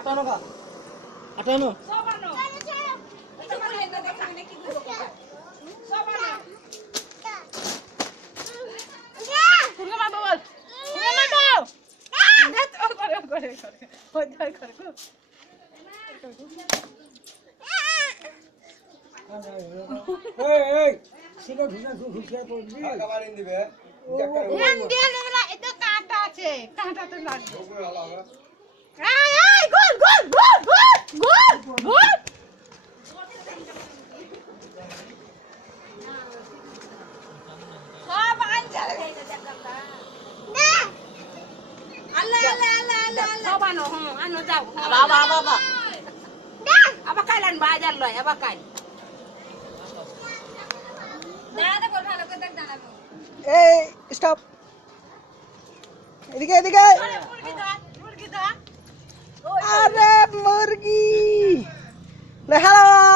আটানো কা আটানো সবানো এটা বলে না দেখা মানে কি করব সবানো কুরগা মা বল কুরগা মা দাও না তো করে ওই ধর করে কো এই সিগা ঘুষা ঘুষিয়া পড়বি খাবার এনে দিবে ধ্যান দিয়ে নেলা এটা কাঁটা আছে কাঁটা তো লাগবে এই এই গোল গোল গোল গোল গোল গোল সব আনছে না আল্লাহ আল্লাহ আল্লাহ আল্লাহ সব আনো আনো যাও বাবা বাবা না আবার কাইলান বাজার লয় আবার কাই দাদা বল ভালো করে দেখ দাঁড়াবো এই স্টপ এদিকে এদিকে মুরগি ধর আরে মুরগি লে হ্যালো